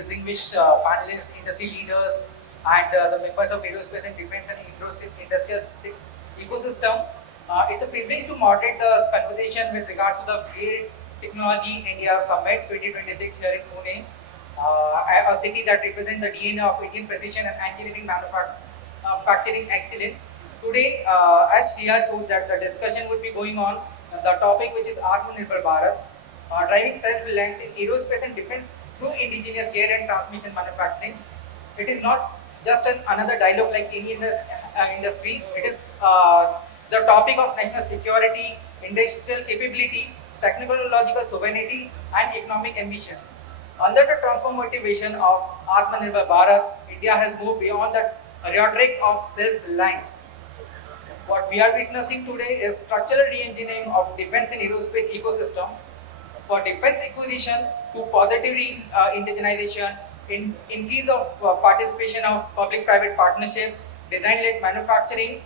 distinguished panelists, industry leaders, and the members of Aerospace and Defence and industrial ecosystem. It's a privilege to moderate the conversation with regards to the Great Technology India Summit 2026 here in Pune, a city that represents the DNA of Indian precision and engineering manufacturing excellence. Today, as Shriya told, that the discussion would be going on the topic which is Atma Nirbhar Bharat, driving self-reliance in aerospace and defence through indigenous gear and transmission manufacturing. It is not just another dialogue like any industry. It is the topic of national security, industrial capability, technological sovereignty, and economic ambition. Under the transformative vision of Atma Nirbhar Bharat, India has moved beyond the rhetoric of self-reliance. What we are witnessing today is structural re-engineering of defense and aerospace ecosystem, for defense acquisition to positively indigenization, increase of participation of public-private partnership, design-led manufacturing.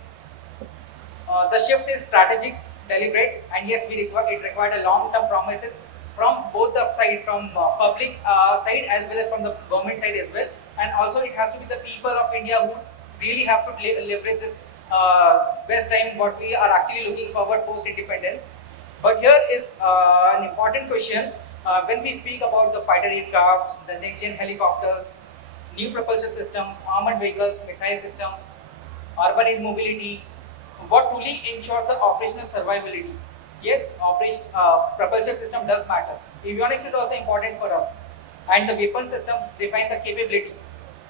The shift is strategic, deliberate, and yes, it required a long-term promises from both the side, from public side as well as from the government side as well. And also it has to be the people of India who really have to leverage this best time what we are actually looking forward post-independence. But here is an important question when we speak about the fighter aircrafts, the next-gen helicopters, new propulsion systems, armored vehicles, missile systems, urban air mobility, what truly ensures the operational survivability? Yes, propulsion system does matter. Avionics is also important for us, and the weapon system define the capability.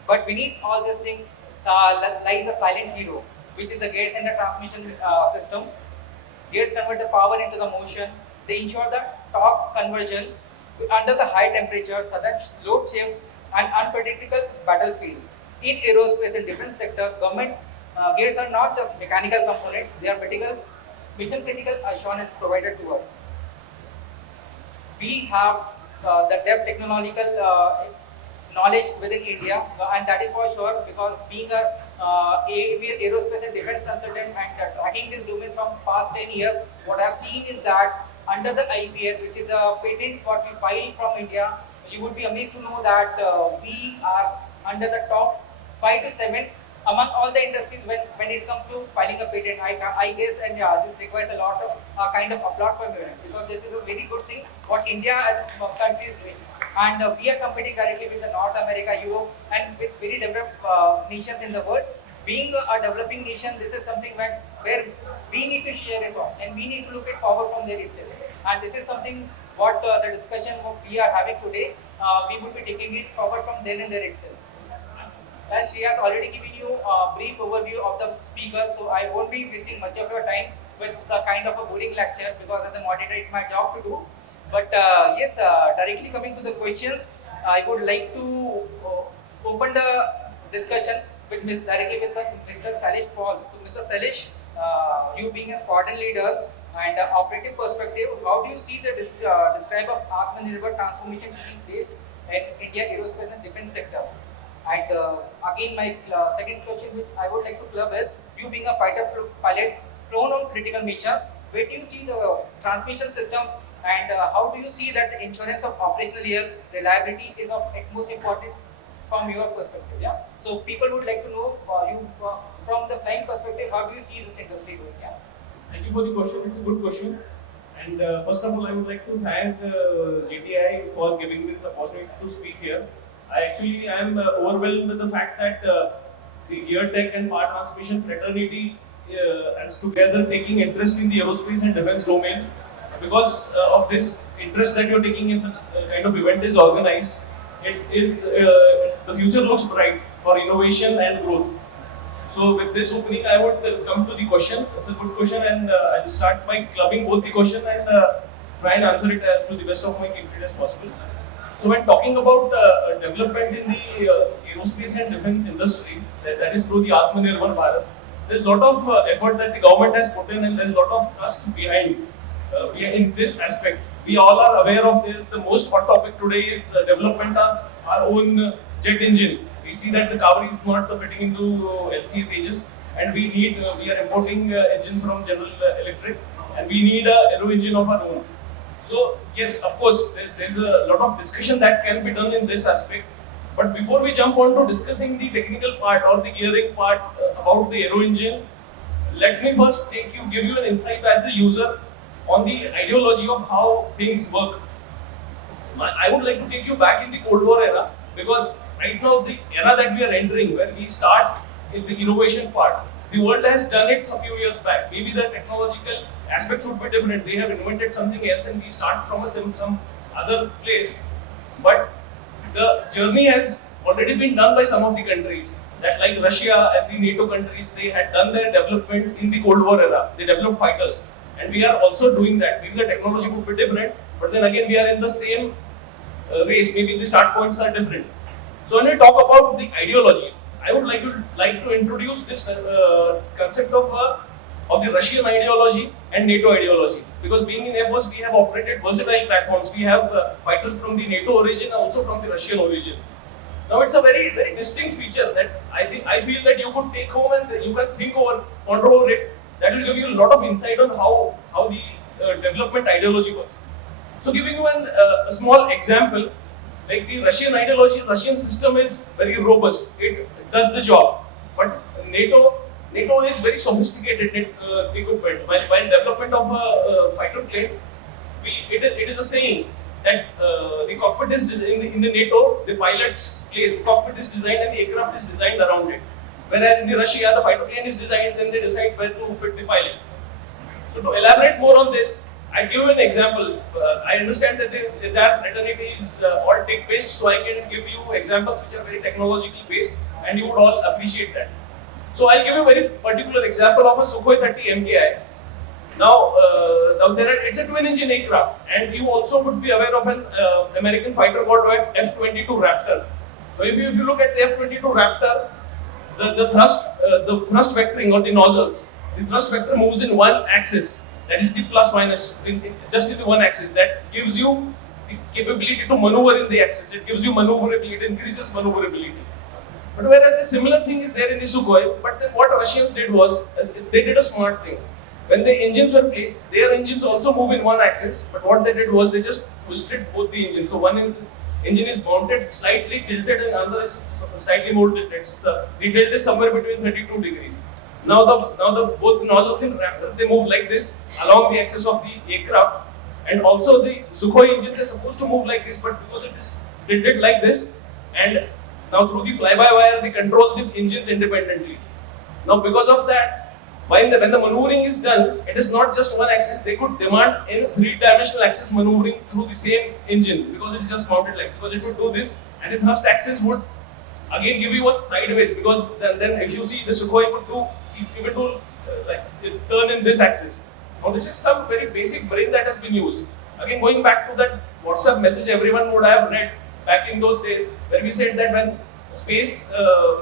But beneath all these things lies a silent hero, which is the gears and the transmission systems. Gears convert the power into the motion. They ensure the torque conversion under the high temperature, sudden load shifts, and unpredictable battlefields. In aerospace and defense sector, government gears are not just mechanical components; they are mission critical assurance provided to us. We have the depth technological knowledge within India, and that is for sure, because being a aerospace and defense consultant and tracking this domain from past 10 years, what I have seen is that under the IPR, which is the patents what we file from India, you would be amazed to know that we are under the top 5 to 7 among all the industries when it comes to filing a patent. I guess, and this requires a lot of kind of applaud from you, because this is a very good thing what India as a country is doing. And we are competing directly with the North America, Europe, and with very developed nations in the world. Being a developing nation, this is something where we need to share this on, and we need to look it forward from there itself. And this is something what the discussion what we are having today, we would be taking it forward from then and there itself. As she has already given you a brief overview of the speakers, so I won't be wasting much of your time with the kind of a boring lecture, because as a moderator it's my job to do. But yes, directly coming to the questions, I would like to open the discussion directly with Mr. Shailesh Pol. So Mr. Shailesh, you being a squadron leader and operative perspective, how do you see the describe of Atma Nirbhar transformation taking place in India aerospace and defense sector? And again, my second question which I would like to club is, you being a fighter pilot flown on critical missions, where do you see the transmission systems, and how do you see that the insurance of operational air reliability is of utmost importance from your perspective? Yeah. So people would like to know you from the flying perspective, how do you see this industry going? Yeah. Thank you for the question. It's a good question. And first of all, I would like to thank GTI for giving me this opportunity to speak here. I actually am overwhelmed with the fact that the gear tech and power transmission fraternity as together taking interest in the aerospace and defense domain. Because of this interest that you're taking in such kind of event is organized, it is the future looks bright for innovation and growth. So with this opening, I would come to the question. It's a good question, and I'll start by clubbing both the question and try and answer it to the best of my capability as possible. So when talking about development in the aerospace and defense industry, that is through the Atma Nirbhar Bharat, there's a lot of effort that the government has put in, and there's a lot of trust behind in this aspect. We all are aware of this. The most hot topic today is development of our own jet engine. We see that the Kaveri is not fitting into LCA Tejas, and we are importing engine from General Electric, and we need a aero engine of our own. So yes, of course, there's a lot of discussion that can be done in this aspect. But before we jump on to discussing the technical part or the gearing part about the aero engine, let me first give you an insight as a user on the ideology of how things work. I would like to take you back in the Cold War era, because right now the era that we are entering, where we start in the innovation part, the world has done it a few years back. Maybe the technological aspects would be different. They have invented something else and we start from some other place. But the journey has already been done by some of the countries. That, like Russia and the NATO countries, they had done their development in the Cold War era. They developed fighters. And we are also doing that. Maybe the technology would be different, but then again we are in the same race. Maybe the start points are different. So when we talk about the ideologies, I would like to introduce this concept of the Russian ideology and NATO ideology. Because being in Air Force, we have operated versatile platforms. We have fighters from the NATO origin, also from the Russian origin. Now it's a very, very distinct feature that I feel that you could take home and you can ponder over it. That will give you a lot of insight on how the development ideology works. So giving you a small example, like the Russian ideology, Russian system is very robust. It does the job. But NATO is very sophisticated equipment. While development of a fighter plane, it is a saying that the cockpit is in the NATO, the pilot's place, the cockpit is designed and the aircraft is designed around it. Whereas in the Russia, the fighter plane is designed, then they decide where to fit the pilot. So to elaborate more on this, I'll give you an example. I understand that the entire fraternity is all tech-based, so I can give you examples which are very technologically based, and you would all appreciate that. So I'll give you a very particular example of a Sukhoi 30 MKI. Now it's a twin-engine aircraft, and you also would be aware of an American fighter called F-22 Raptor. So if you look at the F-22 Raptor, the thrust vectoring or the nozzles, the thrust vector moves in one axis. That is the plus minus, just in the one axis. That gives you the capability to maneuver in the axis. It gives you maneuverability, it increases maneuverability. But whereas the similar thing is there in the Sukhoi, but then what Russians did was, they did a smart thing. When the engines were placed, their engines also move in one axis, but what they did was they just twisted both the engines. So one engine is mounted slightly tilted and another is slightly more tilted. So the tilt is somewhere between 32 degrees. Now both nozzles in Raptor, they move like this along the axis of the aircraft, and also the Sukhoi engines are supposed to move like this, but because it is tilted like this, and now through the fly-by-wire they control the engines independently. Now because of that, when the maneuvering is done, it is not just one axis. They could demand in a three-dimensional axis maneuvering through the same engine, because it is just mounted like, because it would do this, and the thrust axis would again give you a sideways, because then if you see the Sukhoi could do, you can do like turn in this axis. Now this is some very basic brain that has been used. Again, going back to that WhatsApp message everyone would have read back in those days, where we said that when space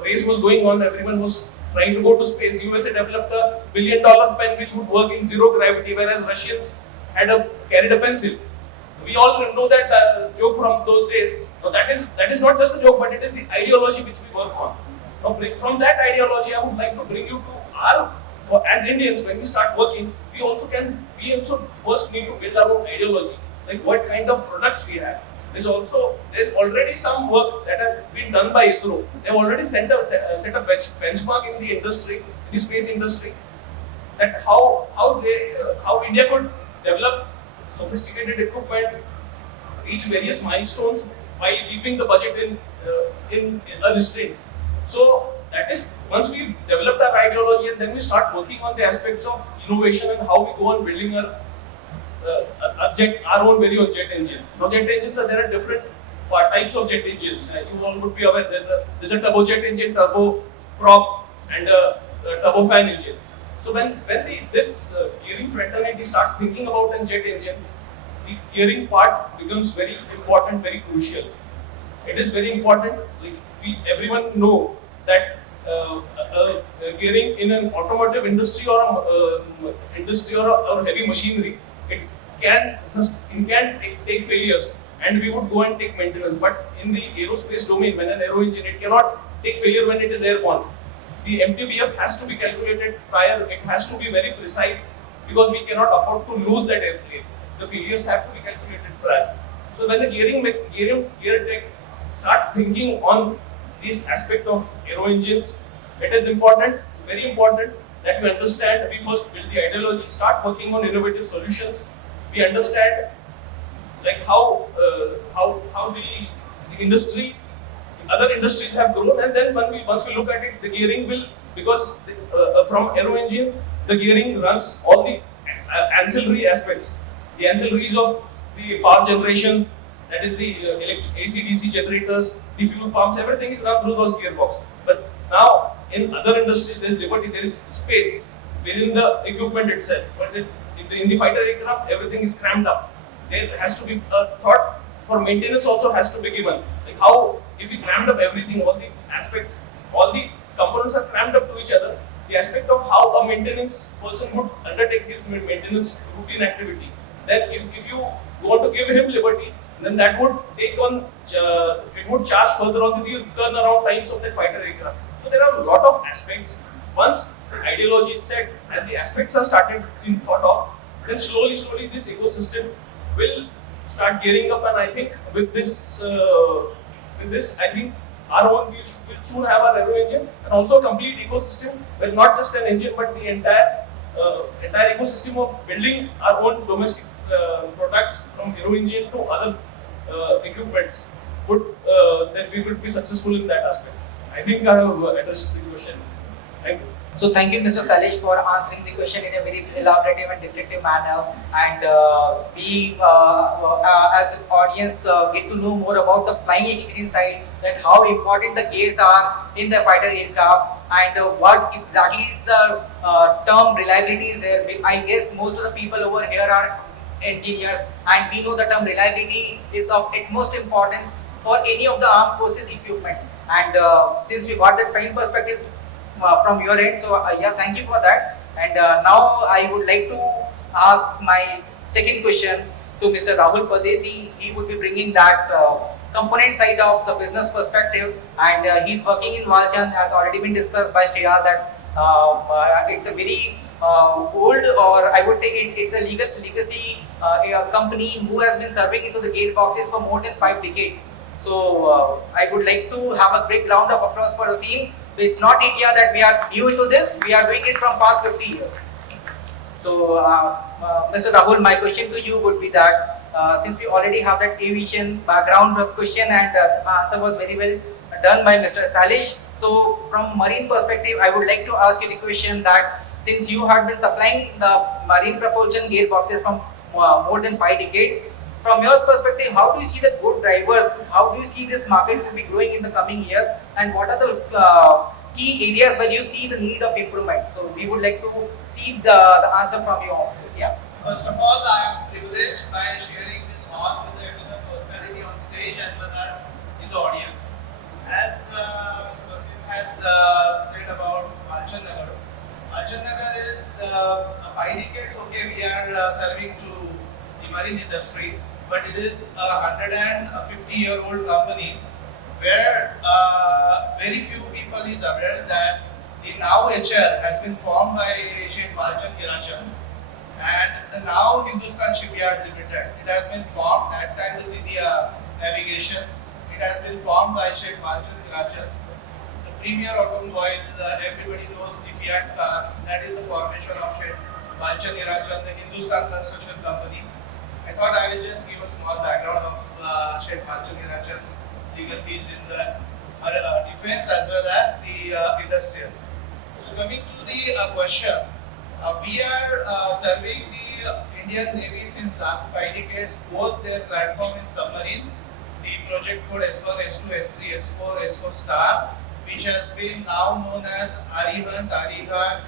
race was going on, everyone was trying to go to space. USA developed a $1 billion pen which would work in zero gravity, whereas Russians carried a pencil. We all know that joke from those days. So that is not just a joke, but it is the ideology which we work on. Now, from that ideology, I would like to bring you to as Indians, when we start working, we also first need to build our own ideology, like what kind of products we have. There's already some work that has been done by ISRO. They've already set a benchmark in the industry, in the space industry, that how India could develop sophisticated equipment, reach various milestones while keeping the budget in a restraint. So that is, once we developed our ideology, and then we start working on the aspects of innovation and how we go on building our own very own jet engine. Now jet engines, there are different types of jet engines. You all would be aware, there's a turbojet engine, turboprop, and a turbofan engine. So when this gearing fraternity starts thinking about a jet engine, the gearing part becomes very important, very crucial. It is very important. Like everyone know that gearing in an automotive industry or heavy machinery, it can take failures, and we would go and take maintenance. But in the aerospace domain, when an aero engine, it cannot take failure when it is airborne. The MTBF has to be calculated prior. It has to be very precise, because we cannot afford to lose that airplane. The failures have to be calculated prior. So when the gear tech starts thinking on this aspect of aero engines, it is important, very important, that we understand, we first build the ideology, start working on innovative solutions. We understand like how the industry, other industries have grown, and then once we look at it, the gearing will, because from aero engine, the gearing runs all the ancillary aspects, the ancillaries of the power generation, that is the AC/DC generators, the fuel pumps, everything is run through those gearbox. But now in other industries, there is liberty, there is space within the equipment itself. But in the fighter aircraft, everything is crammed up. There has to be a thought for maintenance also has to be given. Like how, if we crammed up everything, all the aspects, all the components are crammed up to each other, the aspect of how a maintenance person would undertake his maintenance routine activity. Then if you want to give him liberty, then that would take on, it would charge further on the turnaround times of that fighter aircraft. So there are a lot of aspects. Once the ideology is set and the aspects are started being thought of, then slowly this ecosystem will start gearing up, and I think with this, I think our own, we'll soon have our aero engine and also a complete ecosystem where not just an engine but the entire ecosystem of building our own domestic products from aero engine to other equipments would then we would be successful in that aspect. I think I have addressed the question. Thank you. So thank you, Mr. Shailesh, for answering the question in a very elaborative and descriptive manner. And we, as an audience, get to know more about the flying experience side, that how important the gears are in the fighter aircraft, and what exactly is the term reliability is there. I guess most of the people over here are engineers, and we know the term reliability is of utmost importance for any of the armed forces equipment. And since we got that flying perspective from your end, so yeah, thank you for that. And now I would like to ask my second question to Mr. Rahul Pardeshi. He would be bringing that component side of the business perspective, and he's working in Walchand, as already been discussed by Shreya, that it's a very old, or I would say it's a legacy company who has been serving into the gearboxes for more than 5 decades. So I would like to have a big round of applause for Waseem. It's not India that we are new into this, we are doing it from past 50 years. So Mr. Rahul, my question to you would be that since we already have that aviation background question, and the answer was very well done by Mr. Shailesh. So from marine perspective, I would like to ask you the question that since you have been supplying the marine propulsion gearboxes from more than 5 decades, from your perspective, how do you see the good drivers? How do you see this market will be growing in the coming years? And what are the key areas where you see the need of improvement? So we would like to see the answer from you on this. Yeah. First of all, I am privileged by sharing this hall with the personality on stage as well as in the audience. As Mr. Waseem has said about Walchand Nagar is 5 decades. Okay, we are serving to the marine industry, but it is a 150-year-old company where very few people is aware that the now HL has been formed by Sheikh Walchand Hirachand and the now Hindustan Shipyard Limited. It has been formed that time the Scythia navigation. It has been formed by Sheikh Walchand Hirachand. The premier automobile, everybody knows the Fiat car. That is the formation of Sheikh Walchand Hirachand, the Hindustan Construction Company. I thought I will just give a small background of Sheikh Walchand Hirachand's legacies in the defense as well as the industrial. So coming to the question, we are serving the Indian Navy since last 5 decades, both their platform in submarine, the project code S1, S2, S3, S4, S4 star, which has been now known as Arihant, Arighat,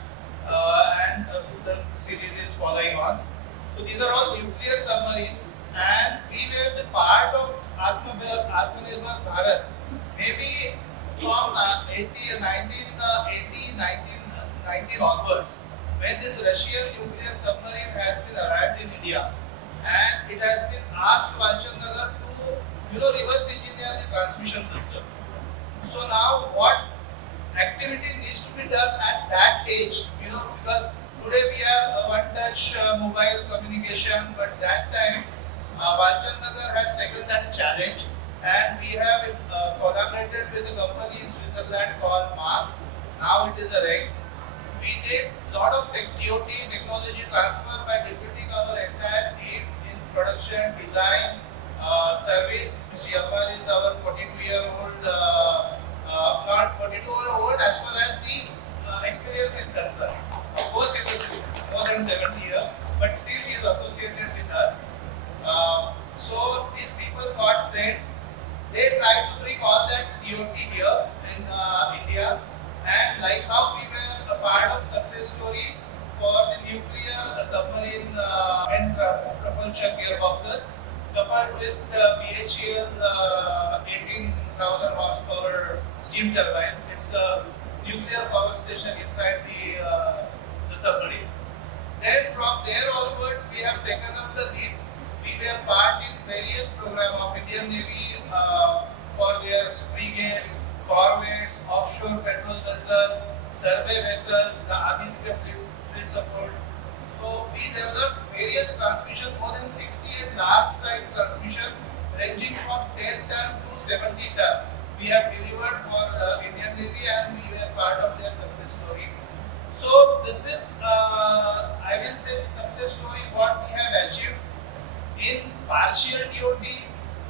and the series is following on. So these are all nuclear submarine, and we were the part of Atma Nirbhar Bharat. Maybe from 1919 onwards, when this Russian nuclear submarine has been arrived in India, and it has been asked Walchand Nagar to reverse engineer the transmission system. So now what activity needs to be done at that age? Because today we are one-touch mobile communication, but that time Walchand Nagar has taken that challenge, and we have collaborated with a company in Switzerland called Mark. Now it is a REG. We did a lot of TOT technology transfer by deputing our entire team in production, design, service. Mr. Yalmar is our 42-year-old, not 42-year-old as far as the experience is concerned. Of course, he was more than 70 years, but still he is associated with us. So these people got trained. They tried to bring all that TOT here in India, and like how we were a part of success story for the nuclear submarine and propulsion gearboxes, coupled with BHEL 18,000 horsepower steam turbine. It's a nuclear power station inside the submarine. Then from there onwards, we have taken up the lead. We were part in various programs of Indian Navy for their frigates, corvettes, offshore patrol vessels, survey vessels, the Aditya fleet support. So we developed various transmission, more than 68 large side transmission ranging from 10 ton to 70 ton. We have delivered for Indian Navy and we were part of their success story. So this is, I will say, the success story what we have achieved in partial TOT,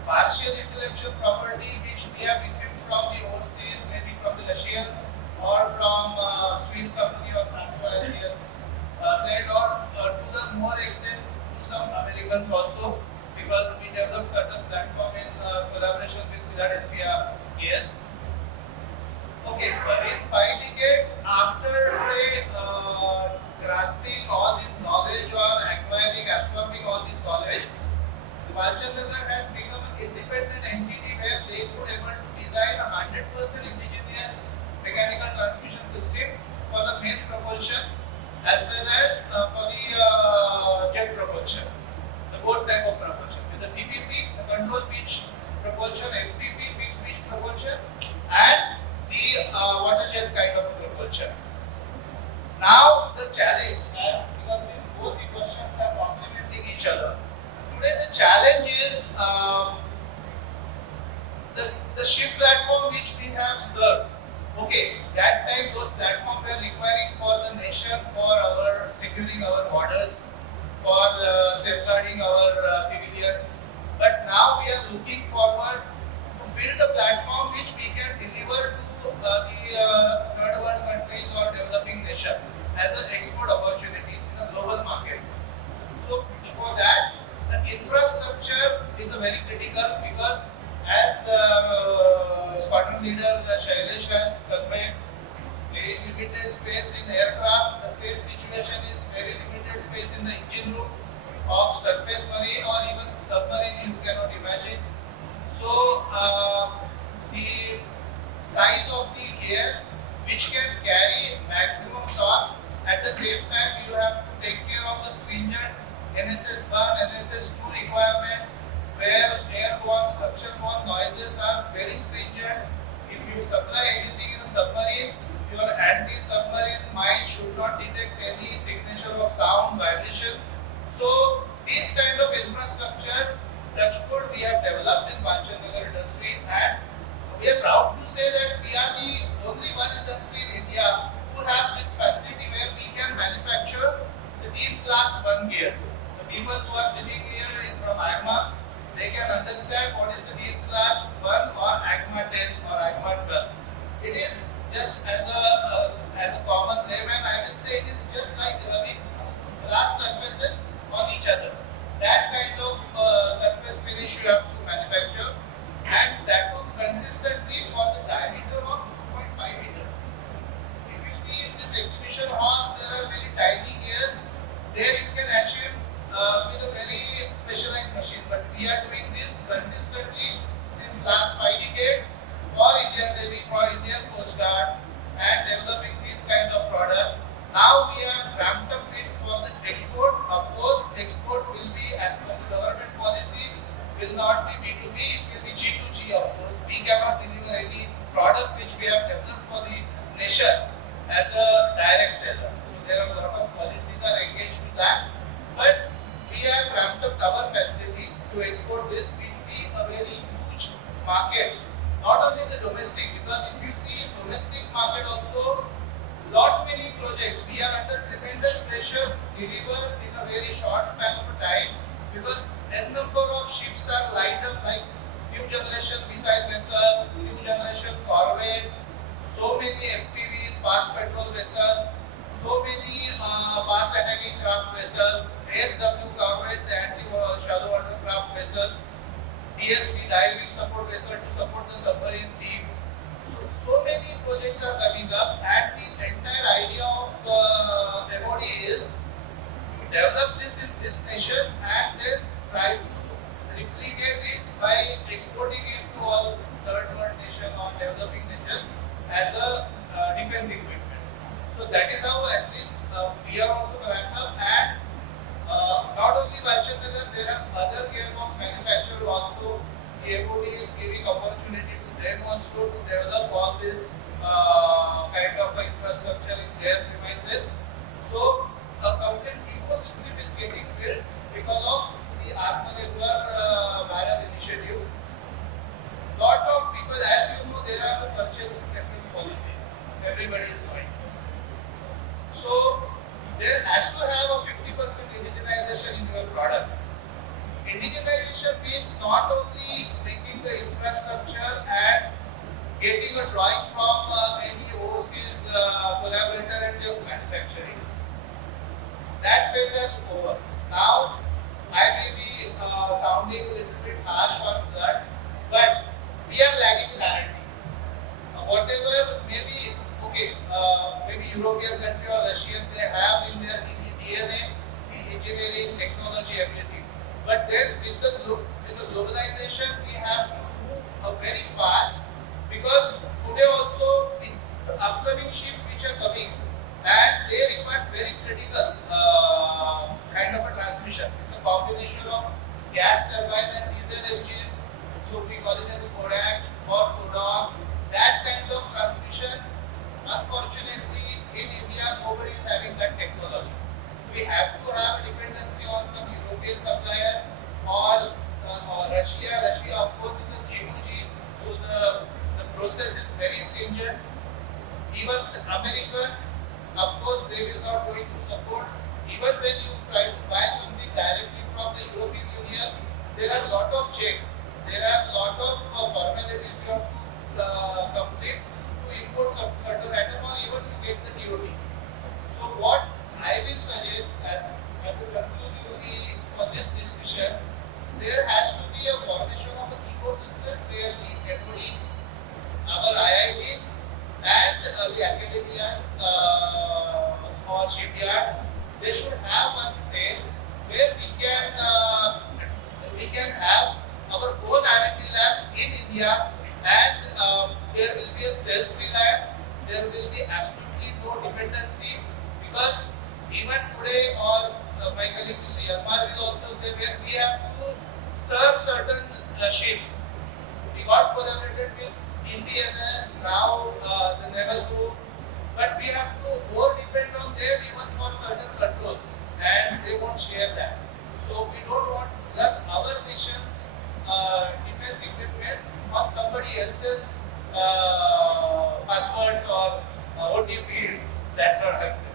partial intellectual property which we have received from the overseas, maybe from the Russians or from Swiss company or Franco as he has said, or to the more extent to some Americans also, because we developed certain platform in collaboration with Philadelphia. Yes. Okay, but in 5 decades after say grasping all this knowledge or acquiring, absorbing all this knowledge, Walchand Nagar has become an independent entity where they could able to design a 100% indigenous mechanical transmission system for the main propulsion as well as for the jet propulsion, the both type of propulsion. With the CPP, the control pitch propulsion, FPP, fixed pitch propulsion, and the water jet kind of propulsion. Now the challenge, because since both the questions are complementing each other, today the challenge is the ship platform which we have served. Okay, that time those platforms were requiring for the nation, for our securing our borders, for safeguarding our civilians. But now we are looking forward to build a platform which we can deliver to the third world countries or developing nations as an export opportunity in a global market. So for that, the infrastructure is a very critical, because as Sqn Ldr Shailesh has conveyed, very limited space in aircraft. The same situation is very limited space in the engine room of surface marine or even submarine, you cannot imagine. So the size of the gear which can carry maximum torque, at the same time you have to take care of the stringent NSS 1, NSS 2 requirements, where airborne, structure-borne noises are very stringent. If you supply anything in a submarine, your anti-submarine mine should not detect any signature of sound, vibration. So this kind of infrastructure, touchwood, we have developed in Walchand Nagar industry, and we are proud to say that we are the only one industry in India who have this facility where we can manufacture the Deep Class 1 gear. The people who are sitting here from AGMA, they can understand what is the Deep Class 1 or AGMA 10 or AGMA 12. It is just as a common layman, I will say it is just like rubbing glass surfaces on each other. That kind of surface finish you have to manufacture, and that too consistently for the diameter of 2.5 meters. If you see in this exhibition hall, there are very tiny gears. There you can achieve with a very specialized machine, but we are doing this consistently since last 5 decades for Indian Navy, for Indian Coast Guard, and developing this kind of product. Now we have ramped up it for the export. Of course, export will be as per the government policy, will not be B2B, it will be G2G of course. We cannot deliver any product which we have developed for the nation as a direct seller. So there are a lot of policies are engaged to that. But we have ramped up our facility to export this. We see a very huge market not only the domestic, because if you see in domestic market also, lot many projects, we are under tremendous pressure to deliver in a very short span of time, because n number of ships are lined up, like new generation missile vessel, new generation corvette, so many FPVs, fast patrol vessel, so many fast attacking craft vessel, ASW corvette, the anti-shallow water craft vessels, DSV diving support vessel to support the submarine team. So many projects are coming up, and the entire idea of MOD is to develop this in this nation and then try to replicate it by exporting it to all third world nation or developing nation as a defense equipment. So that is how at least we are also ramped up, and not only Bachchandnagar, there are other gearbox manufacturers also. The MOD is giving opportunity to them also to develop all this kind of infrastructure in their premises. So a complete ecosystem is getting built because of the Atma Nirbhar Bharat initiative. Lot of people, as you know, there are the purchase preference policies. Everybody is going. So there has to have a 50% indigenization in your product. Indigenization means not only making the infrastructure and getting a drawing from any overseas collaborator and just manufacturing. That phase is over. Now, I may be sounding a little bit harsh on that, but we are lagging in R&D. Whatever maybe, okay, maybe European country or Russian, they have in their DNA the engineering, technology, everything. But then with the globalization, we have to move very fast, because today also the upcoming ships which are coming, and they require very critical kind of a transmission. It's a combination of gas turbine and diesel engine, so we call it as a Kodak or Kodak. That kind of transmission, unfortunately, in India, nobody is having that technology. We have to have a dependency on some European supplier or Russia. Russia, of course, is a G2G, so the process is very stringent. Even the Americans, of course, they will not going to support. Even when you try to buy something directly from the European Union, there are a lot of checks. There are a lot of formalities you have to complete to import some certain item or even to get the DOT. So what I will suggest as a conclusively for this discussion, there has to be a formation of an ecosystem where the MOD, our IITs, and the academias or shipyards, they should have one say where we can have our own R&D lab in India, and there will be a self-reliance. There will be absolutely no dependency, because even today, or my colleague Mr. Yalmar will also say, where we have to serve certain ships. We got collaborated with ECNS, now the Naval Group, but we have to more depend on them even for certain controls, and they won't share that. So we don't want to run our nation's defense equipment on somebody else's passwords or OTPs. That's what happened.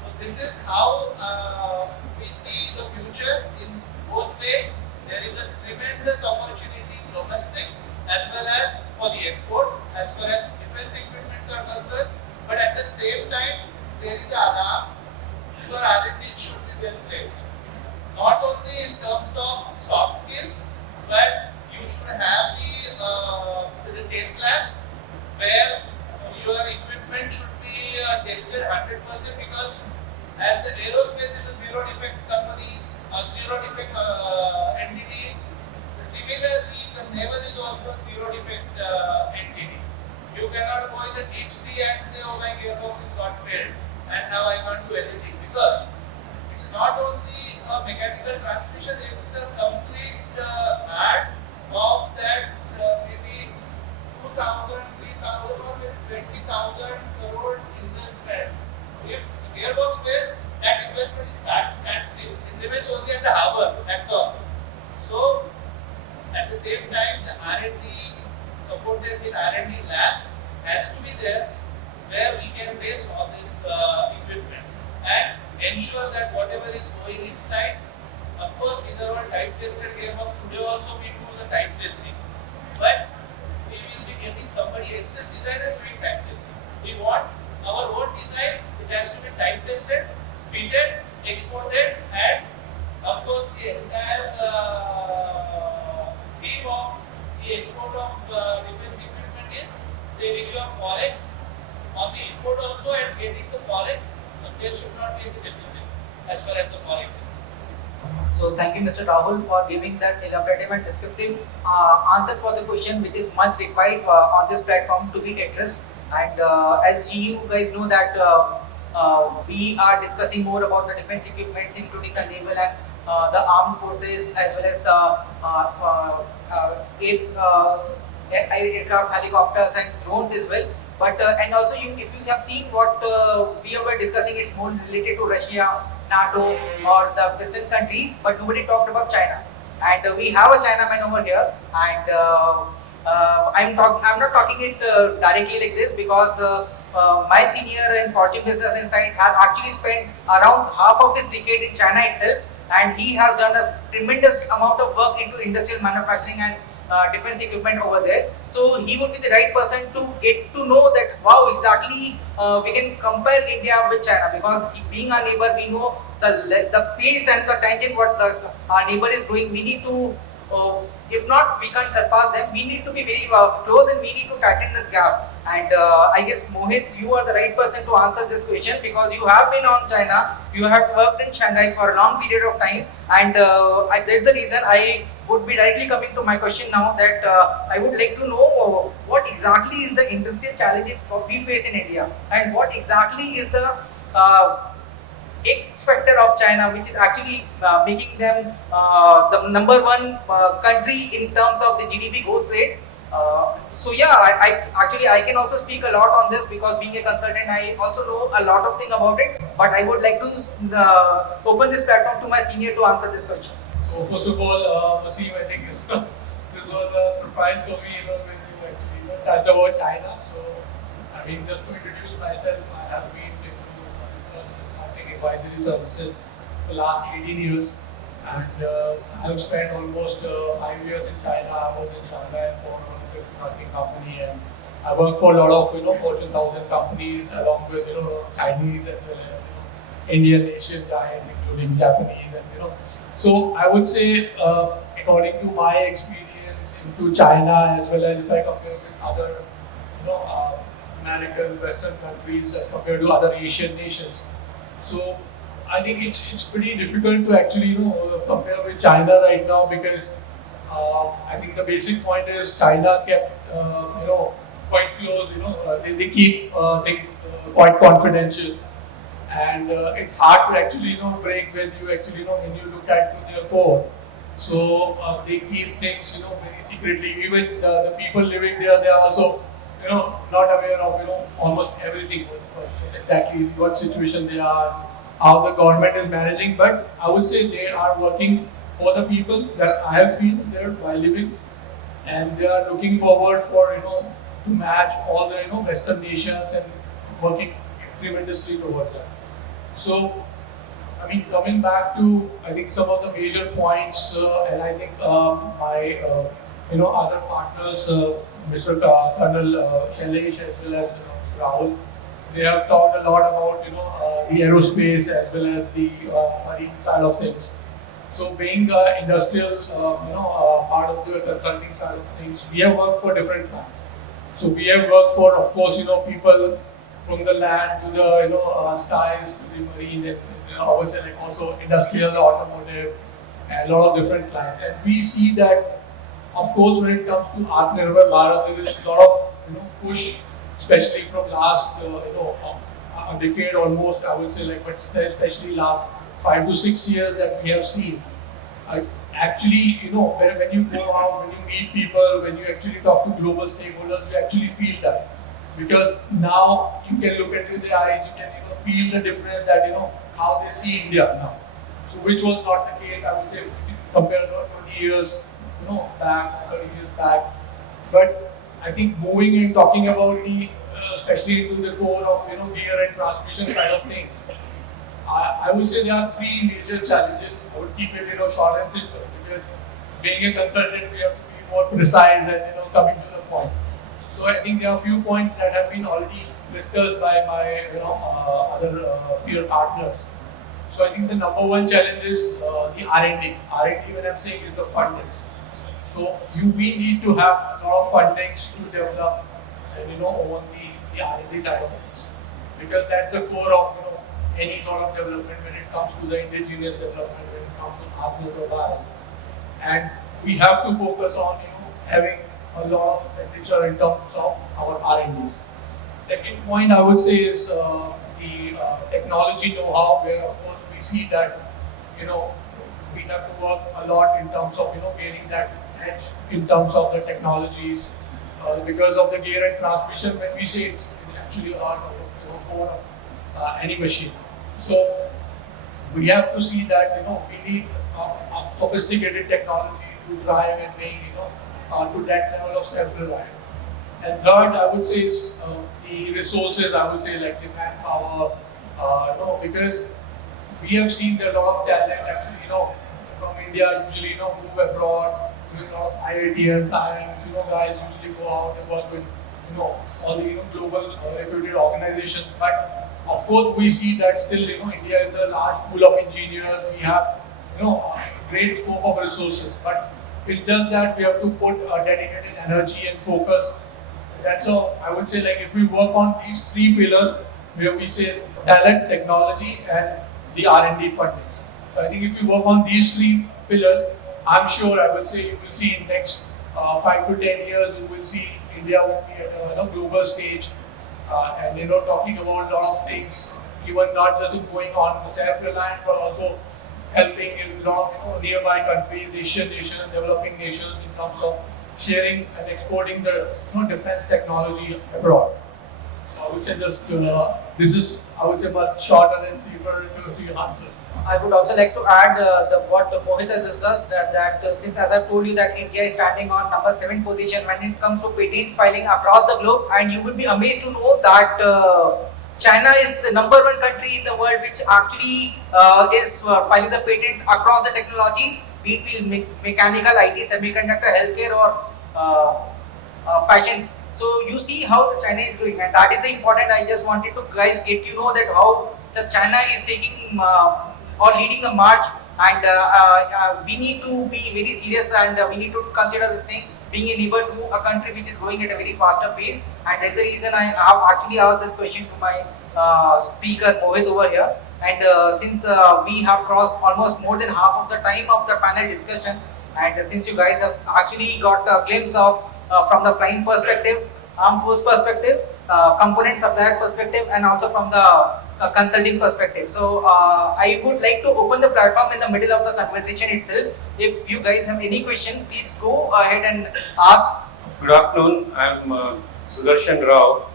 So this is how we see the future in both ways. There is a tremendous opportunity domestic as well as for the export as far as defense equipments are concerned. But at the same time, there is an alarm. Your R&D should be well placed. Not only in terms of soft skills, but you should have the test labs where your equipment should be tested 100%, because as the aerospace is a zero defect company, a zero defect entity, similarly the naval is also a zero defect entity. You cannot go in the deep sea and say, oh, my gearbox is got failed and now I can't do anything, because it's not only a mechanical transmission, it's a complete art of that maybe 2,000, 3,000 or maybe 20,000 crore investment. If the gearbox fails, that investment is standstill. It remains only at the harbor, that's all. So, at the same time, the R&D supported with R&D labs has to be there, where we can place all these equipments and ensure that whatever is going inside, of course these are all type tested gearbox. Today also we do the type testing, but we will be getting somebody else's design and doing type testing. We want our own design. It has to be type tested, fitted, exported, and of course the entire theme of the export of defense equipment is saving your forex on the import also and getting the forex. There should not be any deficit as far as the forex is concerned. So thank you, Mr. Rahul, for giving that elaborative and descriptive answer for the question, which is much required on this platform to be addressed. And as you guys know that we are discussing more about the defense equipments, including the naval and the armed forces, as well as the aircraft, helicopters, and drones as well. But and also, if you have seen what we were discussing, it's more related to Russia, NATO, or the Western countries. But nobody talked about China, and we have a Chinaman over here. And I'm not talking it directly like this because my senior in Fortune Business Insights has actually spent around half of his decade in China itself, and he has done a tremendous amount of work into industrial manufacturing and defense equipment over there. So he would be the right person to get to know that wow, exactly we can compare India with China, because being our neighbor, we know the pace and the tangent what our neighbor is doing. We need to, if not we can't surpass them, we need to be very close, and we need to tighten the gap. And I guess Mohit, you are the right person to answer this question, because you have been on China, you have worked in Shanghai for a long period of time, and that's the reason I would be directly coming to my question now, that I would like to know what exactly is the industrial challenges we face in India, and what exactly is the X factor of China, which is actually making them the number one country in terms of the GDP growth rate. So yeah, I can also speak a lot on this, because being a consultant, I also know a lot of things about it. But I would like to open this platform to my senior to answer this question. So first of all, Waseem, I think this was a surprise for me, when you actually touched about China. So, I mean, just to introduce myself, I have been into research consulting advisory services for the last 18 years, and I have spent almost 5 years in China. I was in Shanghai for a consulting company, and I worked for a lot of Fortune 1000 companies, along with Chinese as well as Indian, Asian giants, including Japanese, and So I would say, according to my experience into China, as well as if I compare with other, American, Western countries as compared to other Asian nations, so I think it's pretty difficult to actually compare with China right now, because I think the basic point is China kept quite close. They keep things quite confidential. And it's hard to actually break when you actually when you look at their core. So they keep things very secretly. Even the people living there, they are also not aware of almost everything, exactly what situation they are, how the government is managing. But I would say they are working for the people that I have seen there while living, and they are looking forward for to match all the Western nations, and working tremendously towards that. So, I mean, coming back to I think some of the major points, and I think my other partners, Mr. Sqn Ldr Shailesh as well as Mr. Rahul, they have talked a lot about the aerospace as well as the marine side of things. So, being industrial, part of the consulting side of things, we have worked for different clients. So, we have worked for, of course, people from the land to the skies to the marine, and obviously like also industrial, automotive, and a lot of different clients. And we see that, of course, when it comes to Atma Nirbhar Bharat, there is a lot of push, especially from last a decade almost. I would say but especially last 5 to 6 years that we have seen. Actually, when you go out, when you meet people, when you actually talk to global stakeholders, you actually feel that. Because now you can look into their eyes, you can feel the difference that how they see India now. So which was not the case, I would say, compared to 20 years back, 30 years back. But I think moving and talking about the, especially into the core of gear and transmission side of things, I would say there are three major challenges. I would keep it short and simple because being a consultant we have to be more precise and coming to the point. So I think there are a few points that have been already discussed by my other peer partners. So I think the number one challenge is the R&D. R&D, when I'm saying, is the funding. So we need to have a lot of fundings to develop and own the R&D side of things, because that's the core of any sort of development when it comes to the indigenous development, when it comes to Atma Nirbhar Bharat. And we have to focus on having a lot of expenditure in terms of our R&Ds. Second point I would say is the technology know-how, where of course we see that we have to work a lot in terms of gaining that edge in terms of the technologies, because of the gear and transmission. When we say it's actually a lot of core of any machine. So we have to see that we need sophisticated technology to drive and make to that level of self-reliance. And third, I would say is the resources. I would say like the manpower, because we have seen that a lot of talent actually from India usually move abroad. A lot of IITians, IIMs, guys usually go out and work with all the global reputed organizations. But of course, we see that still India is a large pool of engineers. We have a great scope of resources, but it's just that we have to put a dedicated energy and focus. That's all I would say. Like if we work on these three pillars, where we say talent, technology, and the R&D funding. So I think if you work on these three pillars, I'm sure I would say you will see in next 5 to 10 years, you will see India will be at a global stage, and talking about a lot of things, even not just in going on the self-reliant, but also helping in nearby countries, Asian nations and developing nations in terms of sharing and exporting the defense technology abroad. So I would say just this is much shorter and simpler to your answer. I would also like to add what Mohit has discussed, that since as I've told you that India is standing on number 7 position when it comes to patent filing across the globe, and you would be amazed to know that China is the number 1 country in the world which actually is filing the patents across the technologies, be it mechanical, IT, semiconductor, healthcare, or fashion. So you see how the China is going, and that is the important. I just wanted to guys get that how the China is taking or leading the march, and we need to be very serious, and we need to consider this thing being a neighbor to a country which is growing at a very faster pace. And that's the reason I have actually asked this question to my speaker Mohit over here. And since we have crossed almost more than half of the time of the panel discussion, and since you guys have actually got a glimpse of from the flying perspective, armed force perspective, component supplier perspective, and also from the consulting perspective. So I would like to open the platform in the middle of the conversation itself. If you guys have any question, please go ahead and ask. Good afternoon, I am Sudarshan Rao.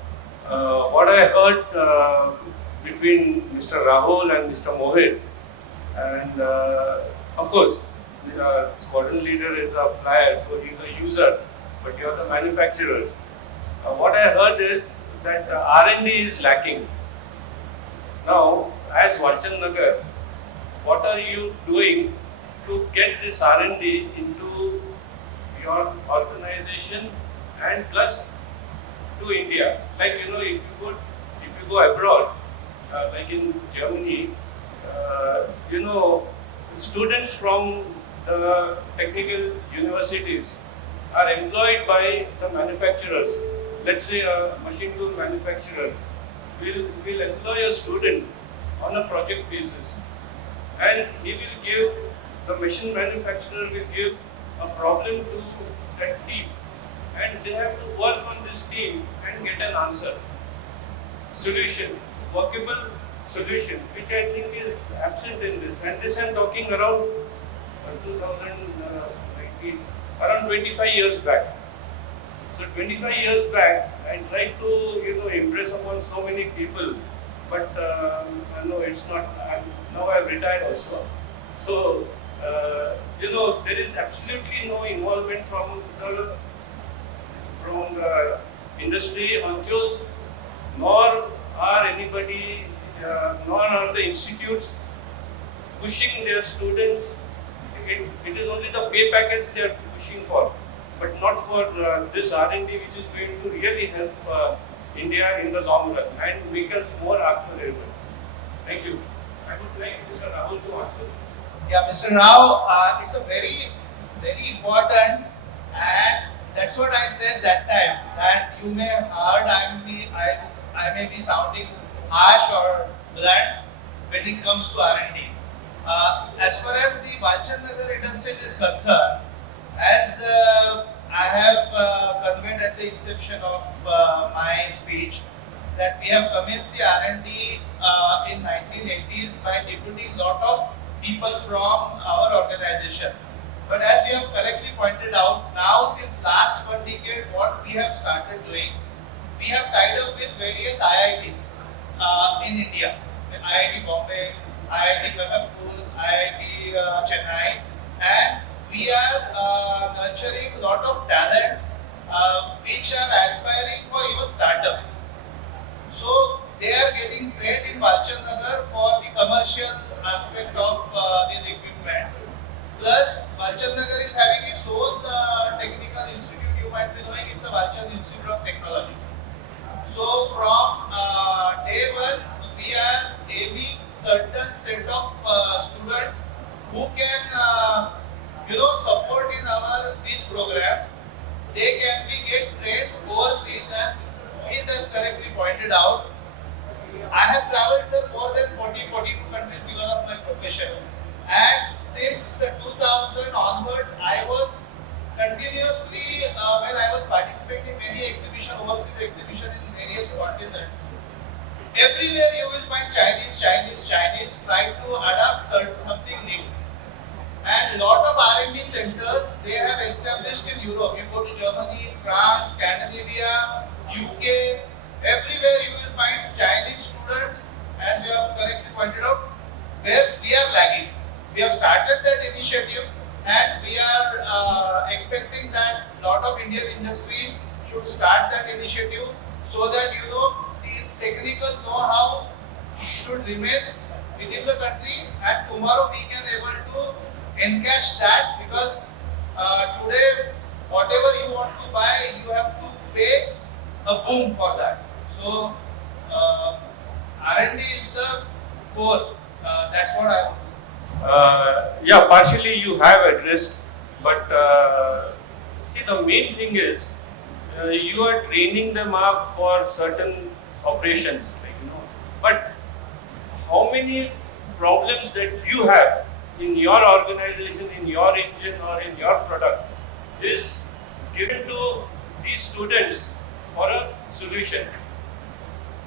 What I heard between Mr. Rahul and Mr. Mohit, and of course, the squadron leader is a flyer, so he's a user, but you are the manufacturers. What I heard is that R&D is lacking. Now, as Walchandnagar, what are you doing to get this R&D into your organization and plus to India? Like if you go abroad, like in Germany, students from the technical universities are employed by the manufacturers. Let's say a machine tool manufacturer will employ a student on a project basis, and he will give, the machine manufacturer will give a problem to that team, and they have to work on this team and get an answer, solution, workable solution, which I think is absent in this. And this I'm talking around 2019, around 25 years back. So 25 years back, I tried to impress upon so many people, but no, it's not. Now I've retired also. So there is absolutely no involvement from the industry honchos, nor are anybody, nor are the institutes pushing their students. It is only the pay packets they are pushing for, but not for this R&D, which is going to really help India in the long run and make us more Atma Nirbhar. Thank you. I would like Mr. Rahul to answer. Yeah, Mr. Rao, it's a very, very important, and that's what I said that time. That you may have heard I may be sounding harsh or blunt when it comes to R&D. As far as the Nagar industry is concerned, as I have conveyed at the inception of my speech, that we have commenced the R&D in 1980s by deputing lot of people from our organization. But as you have correctly pointed out, now since last 1 decade, what we have started doing, we have tied up with various IITs in India, IIT Bombay, IIT Kharagpur, IIT Chennai, and we are nurturing a lot of talents which are aspiring for even startups. So they are getting trained in Nagar for the commercial aspect of these equipments. Plus, Nagar is having its own technical institute. You might be knowing it's a Valchand Institute of Technology. So from day one, we are aiming certain set of students who can support in our these programs. They can be get trained overseas, and Mr. Mohit has correctly pointed out. I have travelled more than 42 countries because of my profession, and since 2000 onwards, I was continuously when I was participating in many exhibition, overseas exhibition in various continents. Everywhere you will find Chinese trying to adapt something new. And lot of R&D centers they have established in Europe. You go to Germany, France, Scandinavia, UK, everywhere you will find Chinese students, as you have correctly pointed out, where we are lagging. We have started that initiative, and we are expecting that lot of Indian industry should start that initiative, so that the technical know-how should remain within the country, and tomorrow we can able to encash that, because today whatever you want to buy, you have to pay a boom for that. So R&D is the core. That's what I want. Yeah, partially you have addressed, but see, the main thing is you are training them up for certain operations, but how many problems that you have in your organization, in your engine or in your product is given to these students for a solution.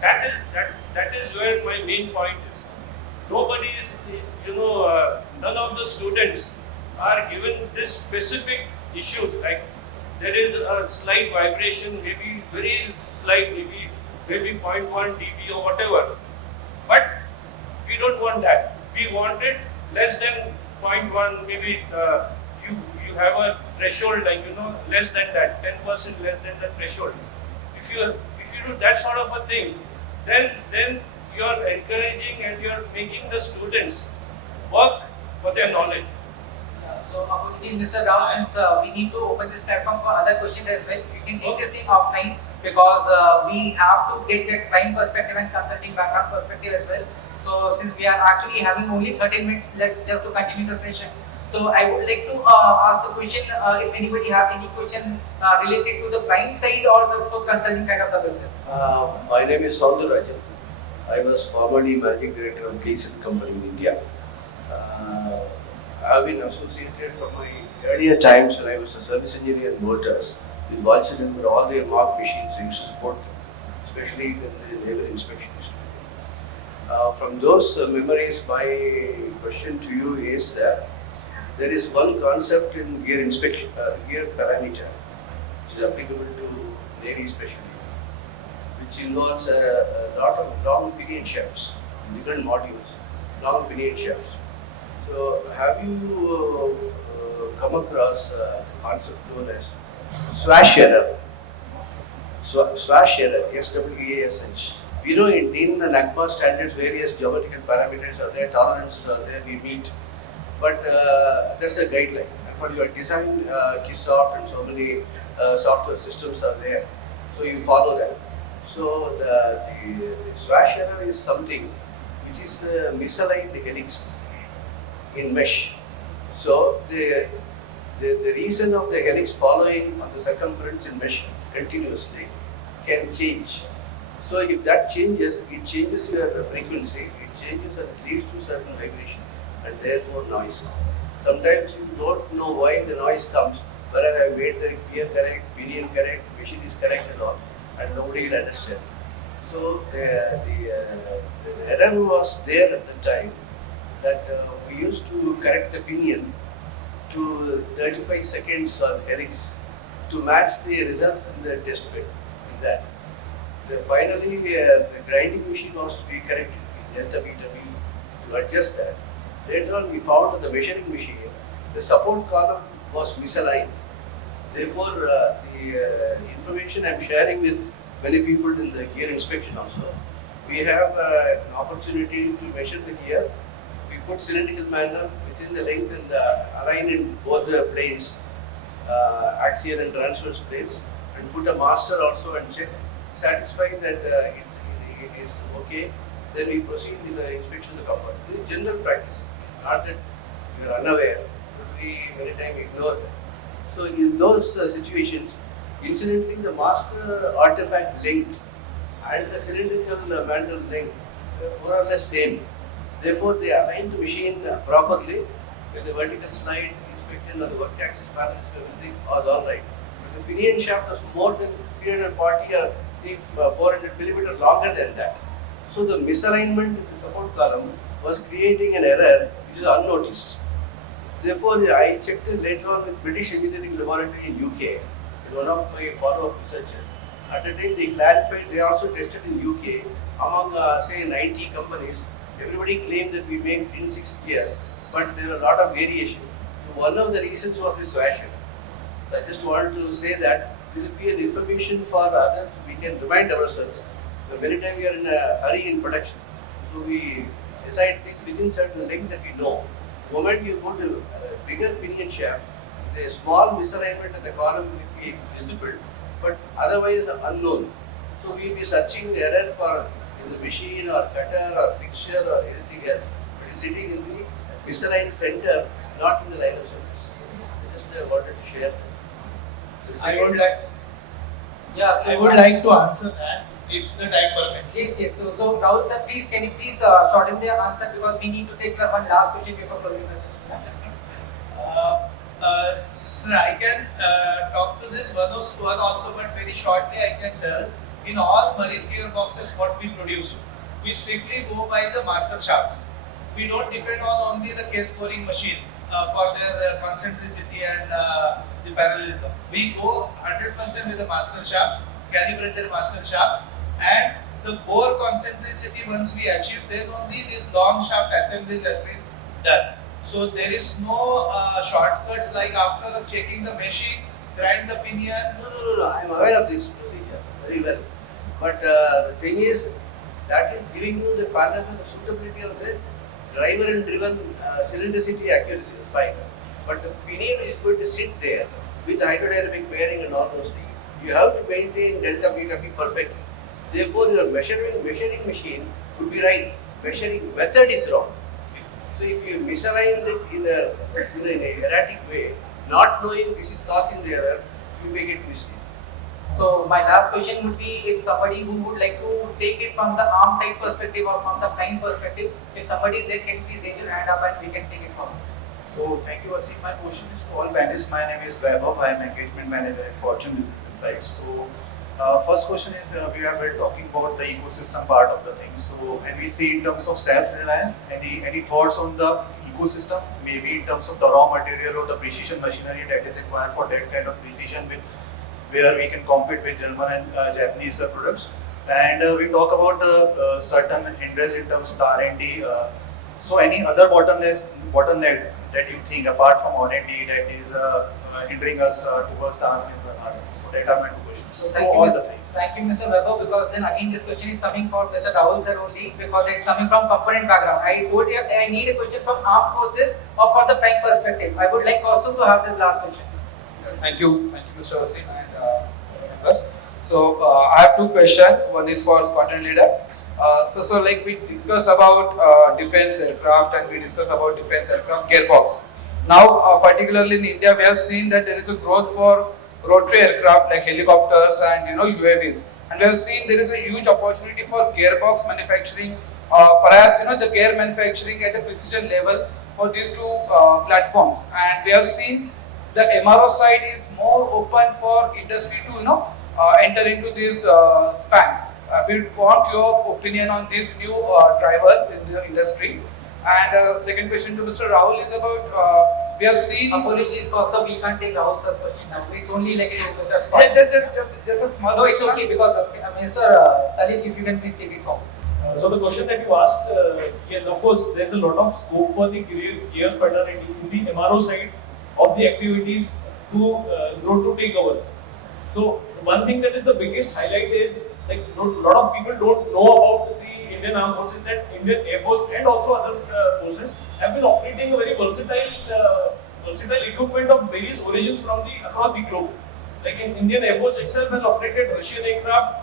That is where my main point is. Nobody is, none of the students are given this specific issues, like there is a slight vibration, maybe very slight, maybe 0.1 dB or whatever. But we don't want that. We want it less than 0.1, maybe you have a threshold, less than that, 10% less than the threshold. If you do that sort of a thing, then you are encouraging and you are making the students work for their knowledge. So, apologies, Mr. Rao, since we need to open this platform for other questions as well, we can take this thing offline, because we have to get that flying perspective and consulting background perspective as well. So, since we are actually having only 13 minutes left just to continue the session, so I would like to ask the question, if anybody have any question related to the flying side or the consulting side of the business. My name is Sqn Ldr. I was formerly managing director of diesel company in India. I have been associated from my earlier times when I was a service engineer in motors with Waseem with all their mark machines I used to support them, especially when the naval inspection used to be. From those memories, my question to you is there is one concept in gear inspection, gear parameter, which is applicable to Navy especially, which involves a lot of long pinion shafts, different modules, long pinion shafts. So, have you come across a concept known as swash error? swash error, SWASH. We know in DIN and ACMA standards, various geometrical parameters are there, tolerances are there, we meet. But that's a guideline. And for your design, KISSOFT and so many software systems are there. So you follow them. So the swash error is something which is misaligned helix in mesh. So the reason of the helix following on the circumference in mesh continuously can change. So if that changes, it changes your frequency, it changes and it leads to certain vibration and therefore noise. Sometimes you don't know why the noise comes, whether I made the gear correct, pinion correct, machine is correct and all, and nobody will understand. So the error was there at the time that we used to correct the pinion to 35 seconds on helix to match the results in the test bed in that. Finally, the grinding machine was to be corrected in delta beta B to adjust that. Later on, we found on the measuring machine, the support column was misaligned. Therefore, the information I'm sharing with many people in the gear inspection also, we have an opportunity to measure the gear. We put cylindrical manner within the length and align in both the planes, axial and transverse planes, and put a master also and check, satisfied that it is okay. Then we proceed with the inspection of the component. This is general practice, not that you are unaware, but we many times ignore that. So in those situations, incidentally the master artifact length and the cylindrical mantle length more or less same. Therefore, they align the machine properly with the vertical slide inspection of the work axis balance, everything was all right. But the pinion shaft was more than 340 or 400 millimeter longer than that. So the misalignment in the support column was creating an error which is unnoticed. Therefore, I checked it later on with British Engineering Laboratory in UK, with one of my follow-up researchers. At the time they clarified, they also tested in UK among say 90 companies. Everybody claimed that we make DIN 6 gear, but there are a lot of variation. So one of the reasons was this fashion. So I just wanted to say that this will be an information for others. We can remind ourselves that many times we are in a hurry in production. So we decide things within certain length that we know. The moment you go to a bigger pinion shaft, the small misalignment of the column will be visible, but otherwise unknown. So we will be searching the error for in the machine or cutter or fixture or anything else, but it's sitting in the misaligned center, not in the line of service. I just wanted to share. I would like. Yeah, so I would like to answer that if the time permits. Yes. So Rahul sir, please can you please shorten the answer because we need to take one last question before closing the session. Sir, I can talk to this one also, but very shortly I can tell. In all marine gearboxes, what we produce, we strictly go by the master shafts. We don't depend on only the case coring machine for their concentricity and the parallelism. We go 100% with the master shafts, calibrated master shafts, and the bore concentricity once we achieve, then only this long shaft assemblies has been done. So there is no shortcuts like after checking the meshing, grind the pinion. No. I am aware of this procedure very well. But the thing is, that is giving you the parameter of the suitability of the driver and driven cylindricity accuracy is fine. But the pinion is going to sit there with hydrodynamic bearing and all those things. You have to maintain delta beta B perfectly. Therefore, your measuring machine would be right. Measuring method is wrong. So if you misalign it in an erratic way, not knowing this is causing the error, you may get mistake. So my last question would be if somebody who would like to take it from the arm side perspective or from the flying perspective, if somebody is there, can you please raise your hand up and we can take it forward. So thank you, Waseem. My question is to all panelists. My name is Vaibhav. I am engagement manager at Fortune Business Insights. So first question is we have been talking about the ecosystem part of the thing. So when we see in terms of self-reliance, any thoughts on the ecosystem, maybe in terms of the raw material or the precision machinery that is required for that kind of precision where we can compete with German and Japanese products. And we talk about the certain hindrance in terms of the R&D. So any other bottleneck that you think apart from R&D that is hindering us towards the R&D? So that are my two questions. So thank you, all the three. Thank you, Mr. Weber, because then again this question is coming for Mr. Rahul sir only because it's coming from component background. I told you I need a question from armed forces or for the flank perspective. I would like Kaustubh to have this last question. Thank you, Mr. Waseem and members. So I have two questions. One is for Squadron Leader. So like we discuss about defense aircraft and we discuss about defense aircraft gearbox. Now, particularly in India, we have seen that there is a growth for rotary aircraft like helicopters and UAVs, and we have seen there is a huge opportunity for gearbox manufacturing, perhaps the gear manufacturing at a precision level for these two platforms. And we have seen the MRO side is more open for industry to enter into this span. We want your opinion on these new drivers in the industry. And second question to Mr. Rahul is about we have seen. Apologies, Kaustubh, we can't take Rahul sir's question now. It's only like just a small. No, it's okay because Mr. Shailesh, if you can please take it forward. So the question that you asked, yes, of course, there's a lot of scope for the gear fraternity in the MRO side of the activities to take over. So one thing that is the biggest highlight is like a lot of people don't know about the Indian Armed Forces, that Indian Air Force and also other forces have been operating a very versatile equipment of various origins from across the globe. Like in Indian Air Force itself has operated Russian aircraft,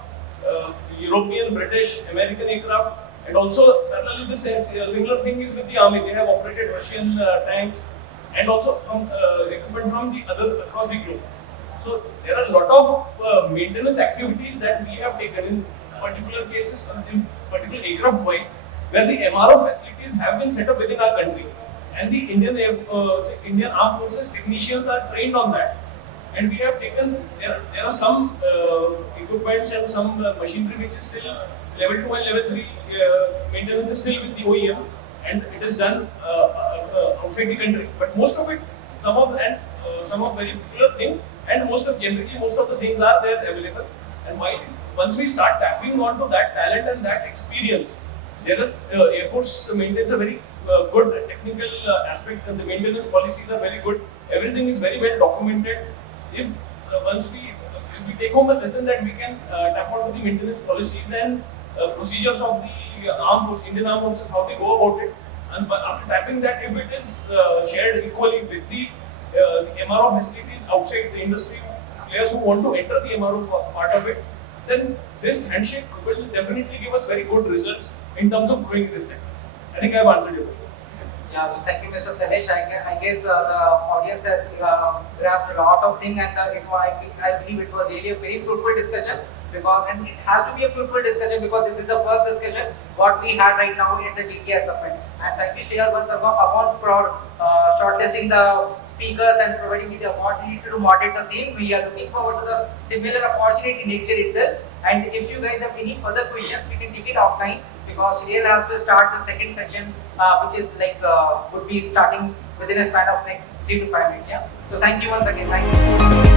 European, British, American aircraft, and also parallelly the similar thing is with the army. They have operated Russian tanks and also from equipment from the other across the globe. So there are a lot of maintenance activities that we have taken in particular cases, in particular aircraft wise, where the MRO facilities have been set up within our country, and the Indian Armed Forces technicians are trained on that. And we have taken, there are some equipments and some machinery which is still level 2 and level 3 maintenance is still with the OEM, and it is done outside the country. But most of it, some of very particular things, and most of the things are there available. And once we start tapping onto that talent and that experience, there is Air Force maintains a very good technical aspect, and the maintenance policies are very good. Everything is very well documented. If we take home a lesson that we can tap onto the maintenance policies and procedures of the armed force, Indian Armed Forces, how they go about it, and after tapping that, if it is shared equally with the MRO facilities outside the industry, players who want to enter the MRO part of it, then this handshake will definitely give us very good results in terms of growing this sector. I think I have answered your question. Yeah, well, thank you, Mr. Shailesh. I guess the audience has grabbed a lot of things, and I believe it was really a very fruitful discussion. And it has to be a fruitful discussion because this is the first discussion what we had right now at the GTI Summit. And thank you, Shreya, once again for shortlisting the speakers and providing me the opportunity to moderate the same. We are looking forward to the similar opportunity next year itself. And if you guys have any further questions, we can take it offline because Shreya has to start the second section, which is like would be starting within a span of next 3 to 5 minutes. Yeah. So thank you once again. Thank you.